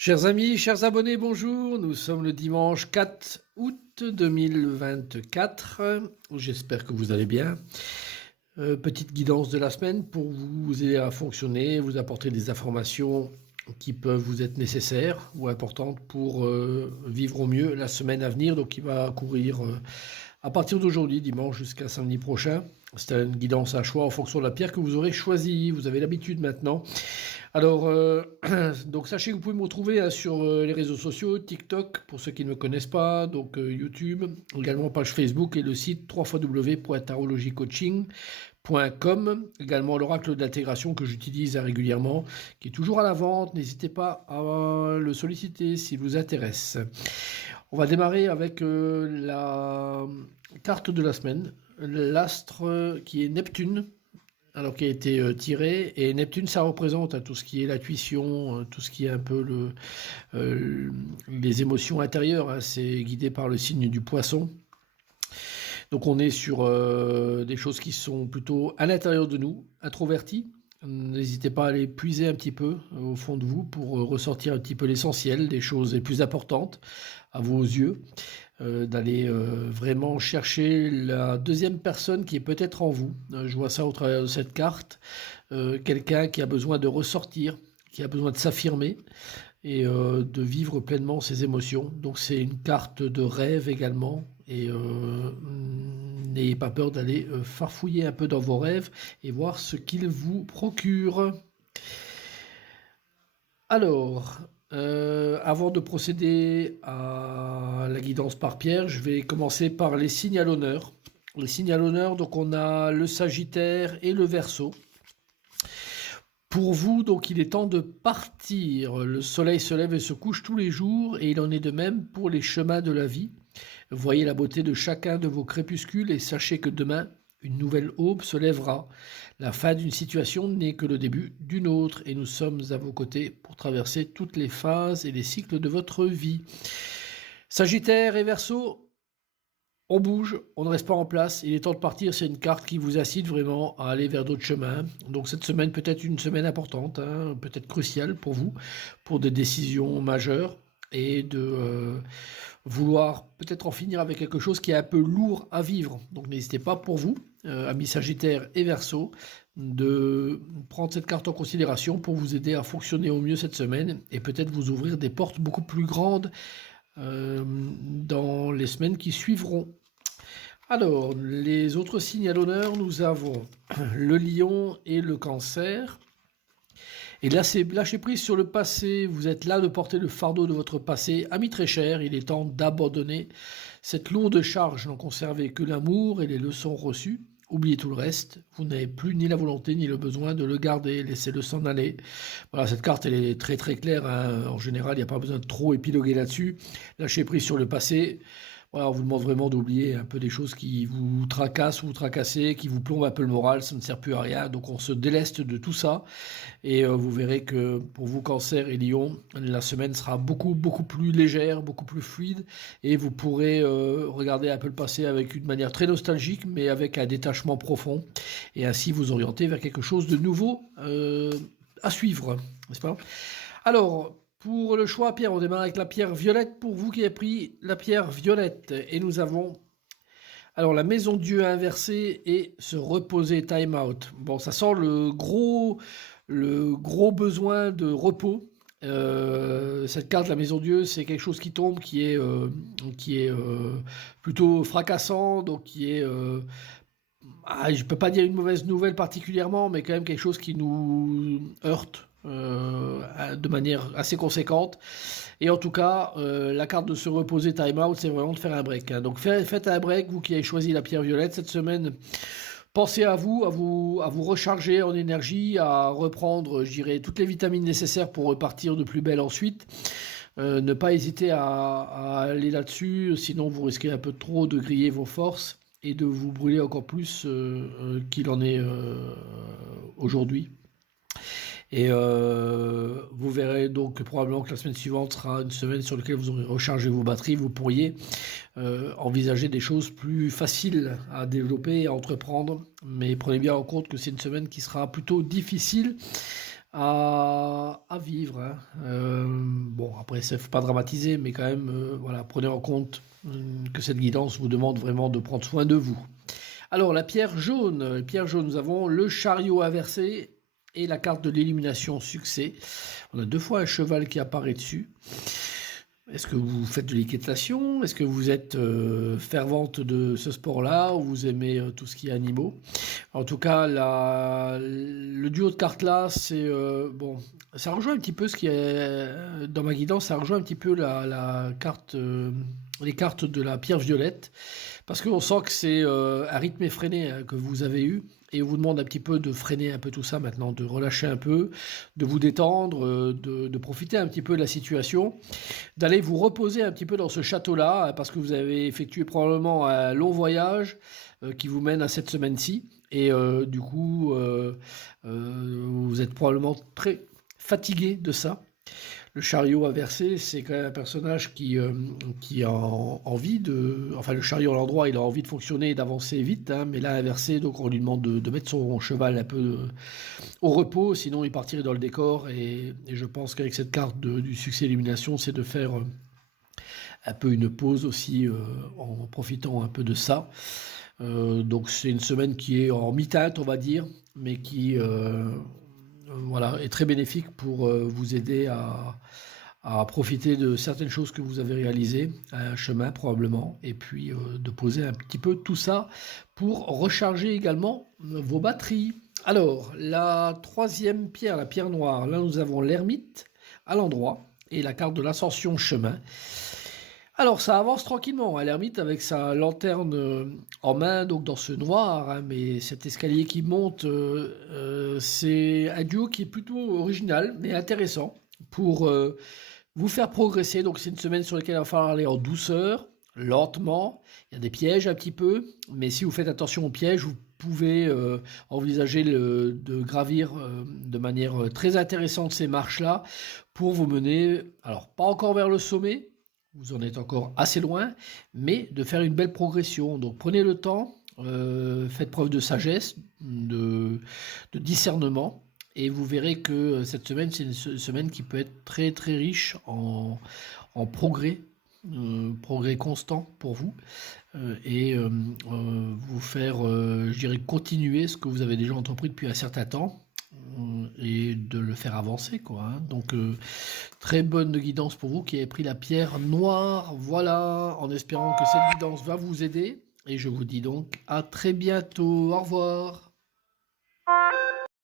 Chers amis, chers abonnés, bonjour. Nous sommes le dimanche 4 août 2024. J'espère que vous allez bien. Petite guidance de la semaine pour vous aider à fonctionner, vous apporter des informations qui peuvent vous être nécessaires ou importantes pour vivre au mieux la semaine à venir, donc qui va courir à partir d'aujourd'hui, dimanche, jusqu'à samedi prochain. C'est une guidance à choix en fonction de la pierre que vous aurez choisie. Vous avez l'habitude maintenant. Alors, donc sachez que vous pouvez me retrouver sur les réseaux sociaux, TikTok, pour ceux qui ne me connaissent pas, donc YouTube, également page Facebook et le site www.tarologiecoaching.com, également l'oracle d'intégration que j'utilise régulièrement, qui est toujours à la vente. N'hésitez pas à le solliciter s'il vous intéresse. On va démarrer avec la carte de la semaine, l'astre qui est Neptune, alors qui a été tiré, et Neptune ça représente tout ce qui est l'intuition, tout ce qui est un peu les émotions intérieures, hein. C'est guidé par le signe du poisson. Donc on est sur des choses qui sont plutôt à l'intérieur de nous, introverties. N'hésitez pas à aller puiser un petit peu au fond de vous pour ressortir un petit peu l'essentiel, des choses les plus importantes à vos yeux, d'aller vraiment chercher la deuxième personne qui est peut-être en vous. Je vois ça au travers de cette carte, quelqu'un qui a besoin de ressortir, qui a besoin de s'affirmer et de vivre pleinement ses émotions. Donc c'est une carte de rêve également, et n'ayez pas peur d'aller farfouiller un peu dans vos rêves et voir ce qu'ils vous procurent. Alors, avant de procéder à la guidance par pierre, je vais commencer par les signes à l'honneur. Les signes à l'honneur, donc on a le Sagittaire et le Verseau. Pour vous, donc, il est temps de partir. Le soleil se lève et se couche tous les jours, et il en est de même pour les chemins de la vie. Voyez la beauté de chacun de vos crépuscules et sachez que demain, une nouvelle aube se lèvera. La fin d'une situation n'est que le début d'une autre, et nous sommes à vos côtés pour traverser toutes les phases et les cycles de votre vie. Sagittaire et Verseau, on bouge, on ne reste pas en place, il est temps de partir. C'est une carte qui vous incite vraiment à aller vers d'autres chemins. Donc cette semaine peut être une semaine importante, hein, peut-être cruciale pour vous, pour des décisions majeures, et de vouloir peut-être en finir avec quelque chose qui est un peu lourd à vivre. Donc n'hésitez pas pour vous, amis Sagittaire et Verseau, de prendre cette carte en considération pour vous aider à fonctionner au mieux cette semaine et peut-être vous ouvrir des portes beaucoup plus grandes dans les semaines qui suivront. Alors, les autres signes à l'honneur, nous avons le Lion et le Cancer. Et là, c'est lâcher prise sur le passé. Vous êtes là de porter le fardeau de votre passé. Ami très cher, il est temps d'abandonner cette lourde charge, n'en conserver que l'amour et les leçons reçues. Oubliez tout le reste. Vous n'avez plus ni la volonté ni le besoin de le garder. Laissez-le s'en aller. Voilà, cette carte, elle est très très claire, hein. En général, il n'y a pas besoin de trop épiloguer là-dessus. Lâchez prise sur le passé. Voilà, on vous demande vraiment d'oublier un peu des choses qui vous tracassent ou vous tracassez, qui vous plombent un peu le moral, ça ne sert plus à rien. Donc on se déleste de tout ça, et vous verrez que pour vous, Cancer et Lion, la semaine sera beaucoup beaucoup plus légère, beaucoup plus fluide, et vous pourrez regarder un peu le passé avec une manière très nostalgique, mais avec un détachement profond, et ainsi vous orienter vers quelque chose de nouveau à suivre, n'est-ce pas? Alors, pour le choix, Pierre, on démarre avec la pierre violette. Pour vous qui avez pris la pierre violette, et nous avons alors la maison Dieu inversée et se reposer, time out. Bon, ça sent le gros besoin de repos. Cette carte, la maison Dieu, c'est quelque chose qui tombe, qui est plutôt fracassant, donc qui est je peux pas dire une mauvaise nouvelle particulièrement, mais quand même quelque chose qui nous heurte de manière assez conséquente. Et en tout cas, la carte de se reposer, time out, c'est vraiment de faire un break, hein. Donc faites un break, vous qui avez choisi la pierre violette cette semaine. Pensez à vous, à vous recharger en énergie, à reprendre, je dirais, toutes les vitamines nécessaires pour repartir de plus belle ensuite. Ne pas hésiter à aller là-dessus, sinon vous risquez un peu trop de griller vos forces et de vous brûler encore plus qu'il en est aujourd'hui. Et vous verrez donc probablement que la semaine suivante sera une semaine sur laquelle vous aurez rechargé vos batteries. Vous pourriez envisager des choses plus faciles à développer et à entreprendre. Mais prenez bien en compte que c'est une semaine qui sera plutôt difficile à vivre, hein. bon, après, ça ne faut pas dramatiser, mais quand même, voilà, prenez en compte que cette guidance vous demande vraiment de prendre soin de vous. Alors, la pierre jaune. Pierre jaune, nous avons le chariot inversé et la carte de l'illumination succès. On a 2 fois un cheval qui apparaît dessus. Est-ce que vous faites de l'équitation? Est-ce que vous êtes fervente de ce sport-là ou vous aimez tout ce qui est animaux? En tout cas, le duo de cartes là, c'est bon, ça rejoint un petit peu ce qui est dans ma guidance, ça rejoint un petit peu la carte, les cartes de la pierre violette, parce qu'on sent que c'est un rythme effréné que vous avez eu, et on vous demande un petit peu de freiner un peu tout ça maintenant, de relâcher un peu, de vous détendre, de profiter un petit peu de la situation, d'aller vous reposer un petit peu dans ce château-là, parce que vous avez effectué probablement un long voyage qui vous mène à cette semaine-ci. Et du coup, vous êtes probablement très fatigué de ça. Le chariot inversé, c'est quand même un personnage qui a envie de... Enfin, le chariot à l'endroit, il a envie de fonctionner et d'avancer vite, hein, mais là, inversé, donc on lui demande de mettre son cheval un peu au repos, sinon il partirait dans le décor. Et je pense qu'avec cette carte du succès élimination, c'est de faire un peu une pause aussi en profitant un peu de ça. Donc c'est une semaine qui est en mi-teinte, on va dire, mais qui voilà, est très bénéfique pour vous aider à profiter de certaines choses que vous avez réalisées, un chemin probablement, et puis de poser un petit peu tout ça pour recharger également vos batteries. Alors, la 3e pierre, la pierre noire, là nous avons l'ermite à l'endroit et la carte de l'ascension chemin. Alors ça avance tranquillement, hein, l'ermite avec sa lanterne en main, donc dans ce noir, hein, mais cet escalier qui monte, c'est un duo qui est plutôt original, mais intéressant pour vous faire progresser. Donc c'est une semaine sur laquelle il va falloir aller en douceur, lentement, il y a des pièges un petit peu, mais si vous faites attention aux pièges, vous pouvez envisager de gravir de manière très intéressante ces marches-là pour vous mener, alors pas encore vers le sommet, vous en êtes encore assez loin, mais de faire une belle progression. Donc prenez le temps, faites preuve de sagesse, de discernement, et vous verrez que cette semaine, c'est une semaine qui peut être très très riche en progrès, progrès constant pour vous, et vous faire, je dirais, continuer ce que vous avez déjà entrepris depuis un certain temps, et de le faire avancer, quoi, hein. Donc très bonne guidance pour vous qui avez pris la pierre noire, voilà, en espérant que cette guidance va vous aider, et je vous dis donc à très bientôt, au revoir.